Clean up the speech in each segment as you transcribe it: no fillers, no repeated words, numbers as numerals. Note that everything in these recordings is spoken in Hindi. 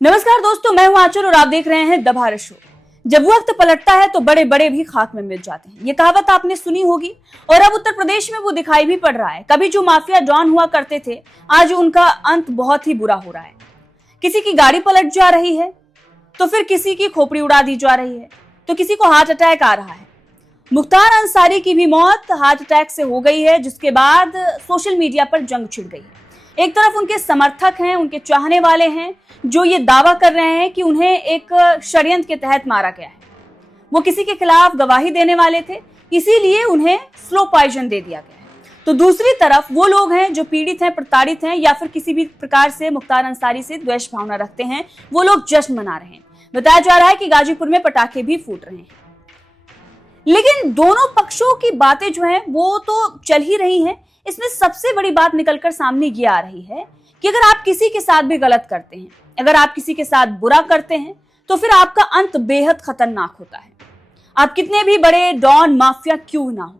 नमस्कार दोस्तों, मैं हूं आंचल और आप देख रहे हैं द भारत शो। जब वक्त पलटता है तो बड़े बड़े भी खाक में मिल जाते हैं। ये कहावत आपने सुनी होगी और अब उत्तर प्रदेश में वो दिखाई भी पड़ रहा है। कभी जो माफिया डॉन हुआ करते थे, आज उनका अंत बहुत ही बुरा हो रहा है। किसी की गाड़ी पलट जा रही है तो फिर किसी की खोपड़ी उड़ा दी जा रही है, तो किसी को हार्ट अटैक आ रहा है। मुख्तार अंसारी की भी मौत हार्ट अटैक से हो गई है, जिसके बाद सोशल मीडिया पर जंग छिड़ गई है। एक तरफ उनके समर्थक हैं, उनके चाहने वाले हैं जो ये दावा कर रहे हैं कि उन्हें एक षड्यंत्र के तहत मारा गया है। वो किसी के खिलाफ गवाही देने वाले थे, इसीलिए उन्हें स्लो पॉइजन दे दिया गया है। तो दूसरी तरफ वो लोग हैं जो पीड़ित हैं, प्रताड़ित हैं या फिर किसी भी प्रकार से मुख्तार अंसारी से द्वेष भावना रखते हैं। वो लोग जश्न मना रहे हैं। बताया जा रहा है कि गाजीपुर में पटाखे भी फूट रहे हैं। लेकिन दोनों पक्षों की बातें जो हैं वो तो चल ही रही हैं। इसमें सबसे बड़ी बात निकलकर सामने ये आ रही है कि अगर आप किसी के साथ भी गलत करते हैं, अगर आप किसी के साथ बुरा करते हैं, तो फिर आपका अंत बेहद खतरनाक होता है। आप कितने भी बड़े डॉन माफिया क्यों ना हो।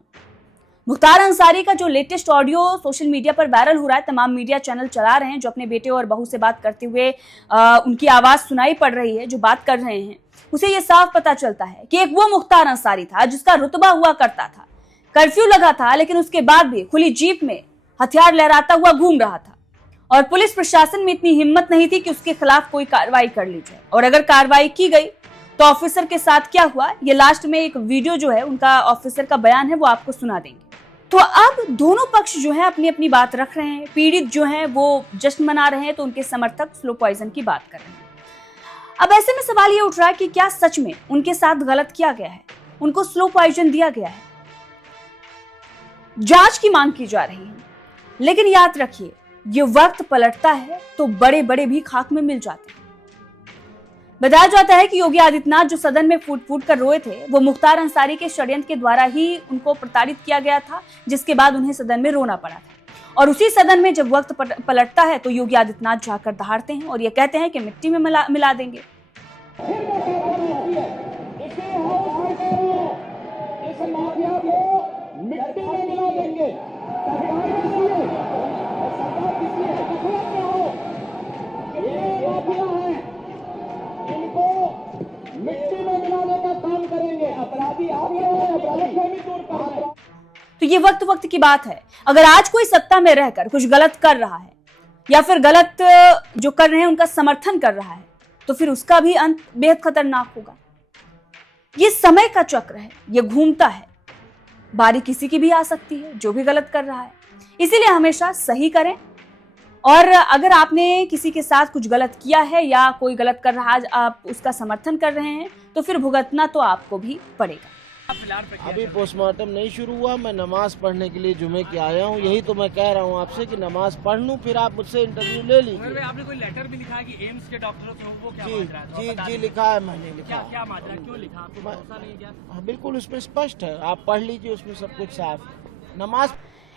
मुख्तार अंसारी का जो लेटेस्ट ऑडियो सोशल मीडिया पर वायरल हो रहा है, तमाम मीडिया चैनल चला रहे हैं, जो अपने बेटे और बहू से बात करते हुए उनकी आवाज सुनाई पड़ रही है, जो बात कर रहे हैं, उसे यह साफ पता चलता है कि एक वो मुख्तार अंसारी था जिसका रुतबा हुआ करता था, कर्फ्यू लगा था, लेकिन उसके बाद भी खुली जीप में हथियार लहराता हुआ घूम रहा था और पुलिस प्रशासन में इतनी हिम्मत नहीं थी कि उसके खिलाफ कोई कार्रवाई कर ली जाए। और अगर कार्रवाई की गई तो ऑफिसर के साथ क्या हुआ, ये लास्ट में एक वीडियो जो है उनका ऑफिसर का बयान है, वो आपको सुना देंगे। तो अब दोनों पक्ष जो है अपनी अपनी बात रख रहे हैं। पीड़ित जो है वो जश्न मना रहे हैं, तो उनके समर्थक स्लो पॉइजन की बात कर रहे हैं। अब ऐसे में सवाल ये उठ रहा है कि क्या सच में उनके साथ गलत किया गया है, उनको स्लो पॉइजन दिया गया है। जांच की मांग की जा रही है, लेकिन याद रखिए, ये वक्त पलटता है तो बड़े बड़े भी खाक में मिल जाते हैं। बताया जाता है कि योगी आदित्यनाथ जो सदन में फूट फूट कर रोए थे, वो मुख्तार अंसारी के षड्यंत्र के द्वारा ही उनको प्रताड़ित किया गया था, जिसके बाद उन्हें सदन में रोना पड़ा था। और उसी सदन में जब वक्त पलटता है तो योगी आदित्यनाथ जाकर दहाड़ते हैं और ये कहते हैं कि मिट्टी में मिला देंगे। तो ये वक्त की बात है। अगर आज कोई सत्ता में रहकर कुछ गलत कर रहा है या फिर गलत जो कर रहे हैं उनका समर्थन कर रहा है, तो फिर उसका भी अंत बेहद खतरनाक होगा। ये समय का चक्र है, ये घूमता है। बारी किसी की भी आ सकती है जो भी गलत कर रहा है। इसीलिए हमेशा सही करें, और अगर आपने किसी के साथ कुछ गलत किया है या कोई गलत कर रहा है, आप उसका समर्थन कर रहे हैं, तो फिर भुगतना तो आपको भी पड़ेगा। अभी पोस्टमार्टम नहीं शुरू हुआ। मैं नमाज पढ़ने के लिए जुमे के आया हूँ। यही तो मैं कह रहा हूँ आपसे कि नमाज पढ़ लूँ, फिर आप मुझसे इंटरव्यू ले लीजिए। आपने कोई लेटर भी लिखा है कि एम्स के डॉक्टरों के वो क्या जी लिखा है, मैंने लिखा। क्या माजरा, क्यों लिखा, आपको भरोसा नहीं क्या? हाँ बिल्कुल, उसमें स्पष्ट है, आप पढ़ लीजिए, उसमें सब कुछ साफ। नमाज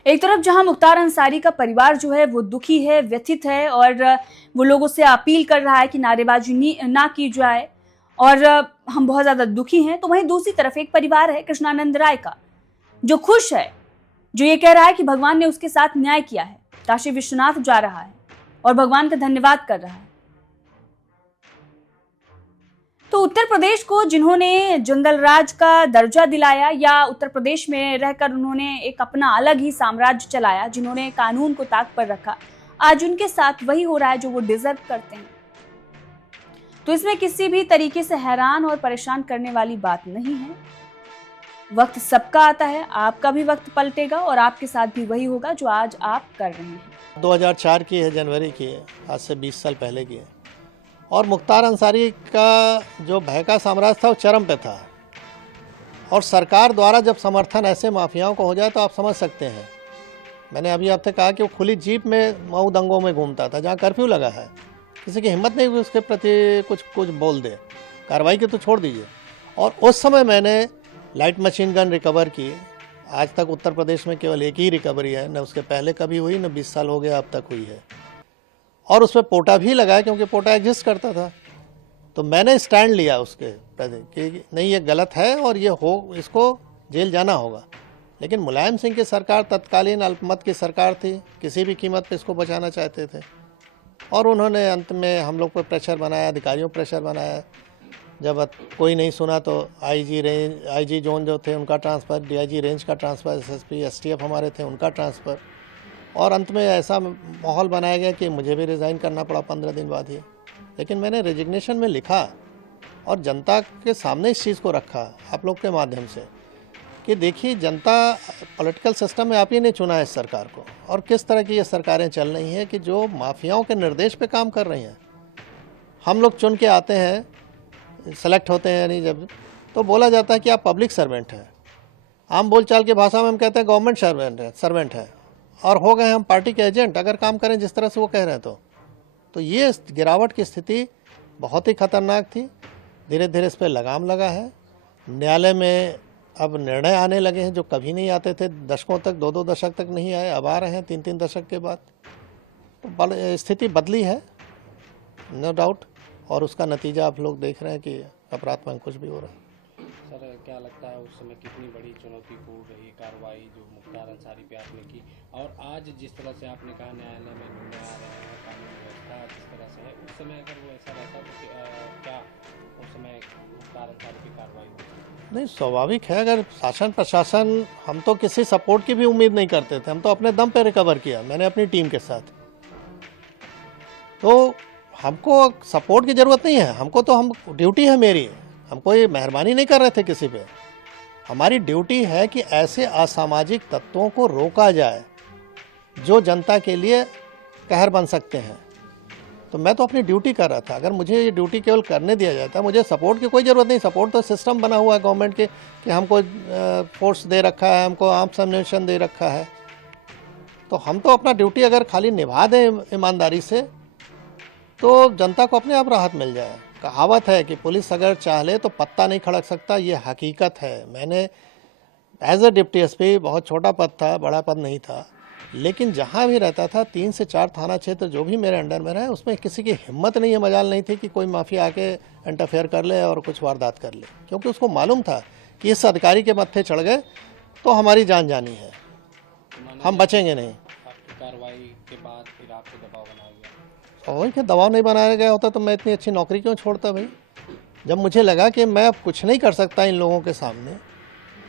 एक तरफ जहां मुख्तार अंसारी का परिवार जो है वो दुखी है, व्यथित है, और वो लोगों से अपील कर रहा है कि नारेबाजी ना की जाए और हम बहुत ज्यादा दुखी हैं, तो वहीं दूसरी तरफ एक परिवार है कृष्णानंद राय का, जो खुश है, जो ये कह रहा है कि भगवान ने उसके साथ न्याय किया है। काशी विश्वनाथ जा रहा है और भगवान का धन्यवाद कर रहा है। तो उत्तर प्रदेश को जिन्होंने जंगल राज का दर्जा दिलाया, या उत्तर प्रदेश में रहकर उन्होंने एक अपना अलग ही साम्राज्य चलाया, जिन्होंने कानून को ताक पर रखा, आज उनके साथ वही हो रहा है जो वो डिजर्व करते हैं। तो इसमें किसी भी तरीके से हैरान और परेशान करने वाली बात नहीं है। वक्त सबका आता है, आपका भी वक्त पलटेगा और आपके साथ भी वही होगा जो आज आप कर रहे हैं। 2004 की है, जनवरी की है, आज से 20 साल पहले की है। और मुख्तार अंसारी का जो भय का साम्राज्य था वो चरम पे था, और सरकार द्वारा जब समर्थन ऐसे माफियाओं को हो जाए तो आप समझ सकते हैं। मैंने अभी आपसे कहा कि वो खुली जीप में मऊ दंगों में घूमता था, जहाँ कर्फ्यू लगा है। किसी की हिम्मत नहीं हुई उसके प्रति कुछ बोल दे, कार्रवाई की तो छोड़ दीजिए। और उस समय मैंने लाइट मशीन गन रिकवर की। आज तक उत्तर प्रदेश में केवल एक ही रिकवरी है, न उसके पहले कभी हुई, न 20 साल हो गया अब तक हुई है। और उसमें पोटा भी लगाया, क्योंकि पोटा एग्जिस्ट करता था। तो मैंने स्टैंड लिया उसके प्रति कि नहीं, ये गलत है और ये इसको जेल जाना होगा। लेकिन मुलायम सिंह की सरकार तत्कालीन अल्पमत की सरकार थी, किसी भी कीमत पे इसको बचाना चाहते थे। और उन्होंने अंत में हम लोग पर प्रेशर बनाया, अधिकारियों पर प्रेशर बनाया। जब कोई नहीं सुना तो आईजी जोन जो थे उनका ट्रांसफ़र, डीआईजी रेंज का ट्रांसफ़र, एसएसपी एसटीएफ हमारे थे उनका ट्रांसफ़र, और अंत में ऐसा माहौल बनाया गया कि मुझे भी रिज़ाइन करना पड़ा 15 दिन बाद ही। लेकिन मैंने रेजिग्नेशन में लिखा और जनता के सामने इस चीज़ को रखा आप लोग के माध्यम से कि देखिए, जनता पॉलिटिकल सिस्टम में आप ही ने चुना है इस सरकार को, और किस तरह की ये सरकारें चल रही हैं कि जो माफियाओं के निर्देश पे काम कर रही हैं। हम लोग चुन के आते हैं, सेलेक्ट होते हैं, यानी जब तो बोला जाता है कि आप पब्लिक सर्वेंट हैं। आम बोलचाल की भाषा में हम कहते हैं गवर्नमेंट सर्वेंट है, और हो गए हम पार्टी के एजेंट अगर काम करें जिस तरह से वो कह रहे हैं तो ये गिरावट की स्थिति बहुत ही खतरनाक थी। धीरे धीरे इस पर लगाम लगा है। न्यायालय में अब निर्णय आने लगे हैं जो कभी नहीं आते थे, दशकों तक, 2-2 दशक तक नहीं आए, अब आ रहे हैं 3-3 दशक के बाद। तो स्थिति बदली है, नो डाउट, और उसका नतीजा आप लोग देख रहे हैं कि अपराध में कुछ भी हो रहा है। सर, क्या लगता है उस समय कितनी बड़ी चुनौतीपूर्ण रही कार्रवाई जो मुख्तार अंसारी पे आपने की, और आज जिस तरह से आपने कहा न्यायालय में निर्णय आ रहे हैं, कानून व्यवस्था जिस तरह से है, उस समय अगर वो ऐसा रहता तो क्या उस समय मुख्तार अंसारी की कार्रवाई होती? नहीं, स्वाभाविक है। अगर शासन प्रशासन, हम तो किसी सपोर्ट की भी उम्मीद नहीं करते थे, हम तो अपने दम पे रिकवर किया, मैंने अपनी टीम के साथ। तो हमको सपोर्ट की ज़रूरत नहीं है, हमको तो हम ड्यूटी है मेरी, हम कोई मेहरबानी नहीं कर रहे थे किसी पे। हमारी ड्यूटी है कि ऐसे असामाजिक तत्वों को रोका जाए जो जनता के लिए कहर बन सकते हैं। तो मैं तो अपनी ड्यूटी कर रहा था। अगर मुझे ये ड्यूटी केवल करने दिया जाता, मुझे सपोर्ट की कोई ज़रूरत नहीं। सपोर्ट तो सिस्टम बना हुआ है गवर्नमेंट के कि हमको फोर्स दे रखा है, हमको आर्म्स एम्युनिशन दे रखा है। तो हम तो अपना ड्यूटी अगर खाली निभा दें ईमानदारी से तो जनता को अपने आप राहत मिल जाए। कहावत है कि पुलिस अगर चाहे तो पत्ता नहीं खड़क सकता, ये हकीकत है। मैंने एज ए डिप्टी एसपी, बहुत छोटा पद था, बड़ा पद नहीं था, लेकिन जहाँ भी रहता था 3 से 4 थाना क्षेत्र जो भी मेरे अंडर में रहे, उसमें किसी की हिम्मत नहीं है, मजाल नहीं थी कि कोई माफिया आके इंटरफेयर कर ले और कुछ वारदात कर ले, क्योंकि उसको मालूम था कि इस अधिकारी के मत्थे चढ़ गए तो हमारी जान जानी है, हम बचेंगे नहीं। आपकी कार्रवाई के बाद फिर आपको दबाव बनाया गया? और क्या दबाव नहीं बनाया गया होता तो मैं इतनी अच्छी नौकरी क्यों छोड़ता भाई। जब मुझे लगा कि मैं अब कुछ नहीं कर सकता इन लोगों के सामने,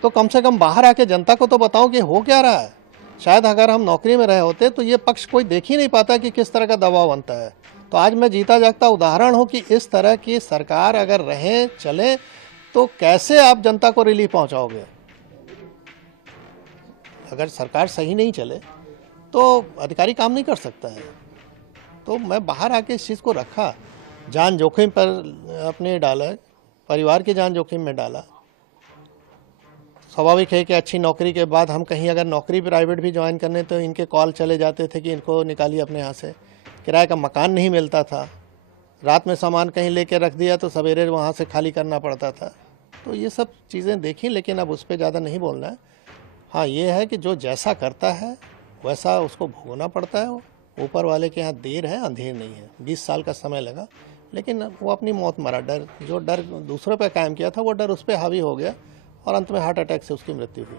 तो कम से कम बाहर आके जनता को तो बताऊं कि हो क्या रहा है। शायद अगर हम नौकरी में रहे होते तो ये पक्ष कोई देख ही नहीं पाता कि किस तरह का दबाव बनता है। तो आज मैं जीता जागता उदाहरण हूँ कि इस तरह की सरकार अगर रहे चले तो कैसे आप जनता को रिलीफ पहुँचाओगे। अगर सरकार सही नहीं चले तो अधिकारी काम नहीं कर सकता है। तो मैं बाहर आके इस चीज़ को रखा, जान जोखिम पर अपने डाला, परिवार की जान जोखिम में डाला। स्वाभाविक है कि अच्छी नौकरी के बाद हम कहीं अगर नौकरी प्राइवेट भी ज्वाइन करने तो इनके कॉल चले जाते थे कि इनको निकालिए अपने यहाँ से। किराए का मकान नहीं मिलता था, रात में सामान कहीं लेके रख दिया तो सवेरे वहाँ से खाली करना पड़ता था। तो ये सब चीज़ें देखी, लेकिन अब उस पर ज़्यादा नहीं बोलना है। हाँ, ये है कि जो जैसा करता है वैसा उसको भोगना पड़ता है। ऊपर वाले के यहाँ देर है अंधेर नहीं है। 20 साल का समय लगा, लेकिन वो अपनी मौत मरा। जो डर दूसरों पर कायम किया था वो डर उस पर हावी हो गया और अंत में हार्ट अटैक से उसकी मृत्यु हुई।